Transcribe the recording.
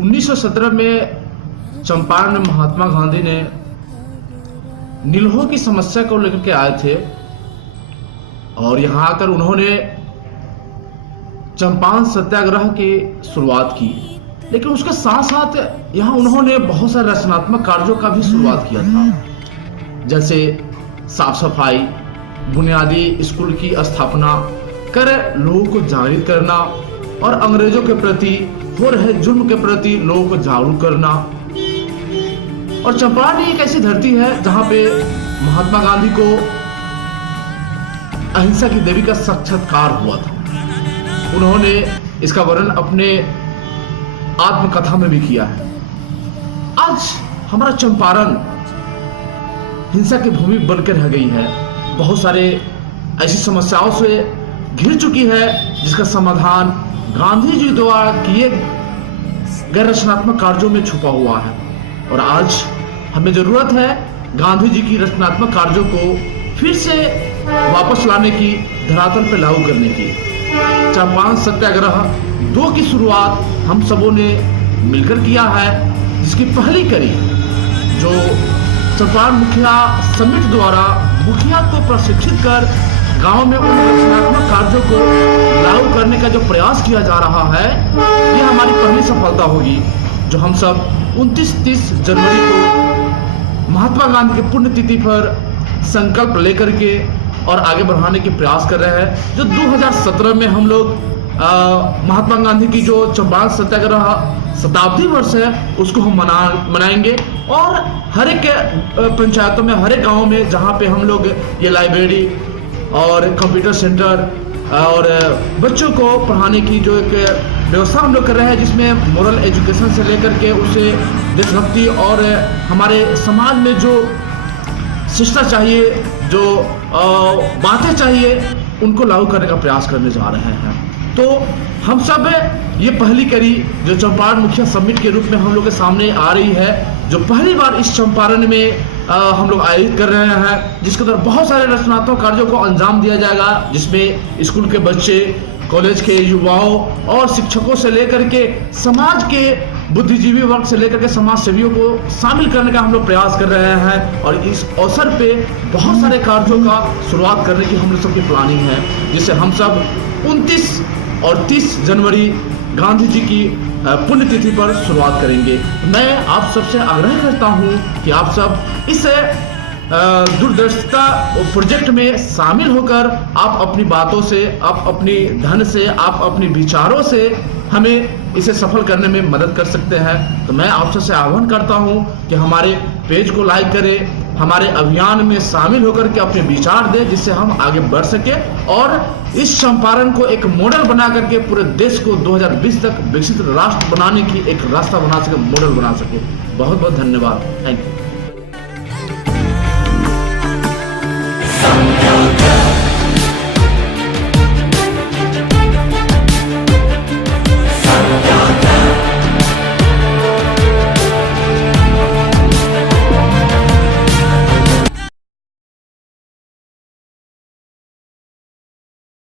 1917 में चंपारण में महात्मा गांधी ने नीलों की समस्या को लेकर के आए थे और यहां आकर उन्होंने चंपारण सत्याग्रह की शुरुआत की। लेकिन उसके साथ साथ यहां उन्होंने बहुत सारे रचनात्मक कार्यों का भी शुरुआत किया था, जैसे साफ सफाई, बुनियादी स्कूल की स्थापना कर लोगों को जागृत करना और अंग्रेजों के प्रति हो रहे जुल्म के प्रति लोगों को जागरूक करना। और चंपारण एक ऐसी धरती है जहां पे महात्मा गांधी को अहिंसा की देवी का साक्षात्कार हुआ था। उन्होंने इसका वर्णन अपने आत्मकथा में भी किया है। आज हमारा चंपारण हिंसा की भूमि बनकर रह गई है, बहुत सारे ऐसी समस्याओं से घिर चुकी है जिसका समाधान गांधी जी द्वारा किए गैर रचनात्मक कार्यों में छुपा हुआ है। और आज हमें जरूरत है गांधी जी की रचनात्मक कार्यों को फिर से वापस लाने की, धरातल पर लागू करने की। चंपारण सत्याग्रह 2 की शुरुआत हम सबों ने मिलकर किया है, जिसकी पहली कड़ी जो चंपारण मुखिया समिति द्वारा मुखिया को प्रशिक्षित कर गांव में उन रचनात्मक कार्यों को लागू करने का जो प्रयास किया जा रहा है, यह हमारी पहली सफलता होगी, जो हम सब 29-30 जनवरी को महात्मा गांधी की पुण्यतिथि पर संकल्प लेकर के और आगे बढ़ाने के प्रयास कर रहे हैं। जो 2017 में हम लोग महात्मा गांधी की जो चंपारण सत्याग्रह शताब्दी वर्ष है उसको हम मनाएंगे और हर एक पंचायतों में, हर एक गाँव में जहाँ पे हम लोग ये लाइब्रेरी और कंप्यूटर सेंटर और बच्चों को पढ़ाने की जो एक व्यवस्था हम लोग कर रहे हैं, जिसमें मोरल एजुकेशन से लेकर के उसे देशभक्ति और हमारे समाज में जो शिक्षा चाहिए, जो बातें चाहिए, उनको लागू करने का प्रयास करने जा रहे हैं। तो हम सब ये पहली कड़ी जो चंपारण मुखिया समिति के रूप में हम लोग के सामने आ रही है, जो पहली बार इस चंपारण में हम लोग आयोजित कर रहे हैं, जिसके अंदर बहुत सारे रचनात्मक कार्यों को अंजाम दिया जाएगा, जिसमें स्कूल के बच्चे, कॉलेज के युवाओं और शिक्षकों से लेकर के समाज के बुद्धिजीवी वर्ग से लेकर के समाज सेवियों को शामिल करने का हम लोग प्रयास कर रहे हैं। और इस अवसर पे बहुत सारे कार्यों का शुरुआत करने की हम लोग सबकी प्लानिंग है, जिससे हम सब 29 और 30 जनवरी गांधी जी की पुण्यतिथि पर शुरुआत करेंगे। मैं आप सबसे आग्रह करता हूं कि आप सब इस दूरदर्शिता प्रोजेक्ट में शामिल होकर आप अपनी बातों से, आप अपनी धन से, आप अपने विचारों से हमें इसे सफल करने में मदद कर सकते हैं। तो मैं आप सबसे आह्वान करता हूं कि हमारे पेज को लाइक करें, हमारे अभियान में शामिल होकर के अपने विचार दें, जिससे हम आगे बढ़ सके और इस चंपारण को एक मॉडल बना करके पूरे देश को 2020 तक विकसित राष्ट्र बनाने की एक रास्ता बना सके, मॉडल बना सके। बहुत बहुत धन्यवाद। Thank you.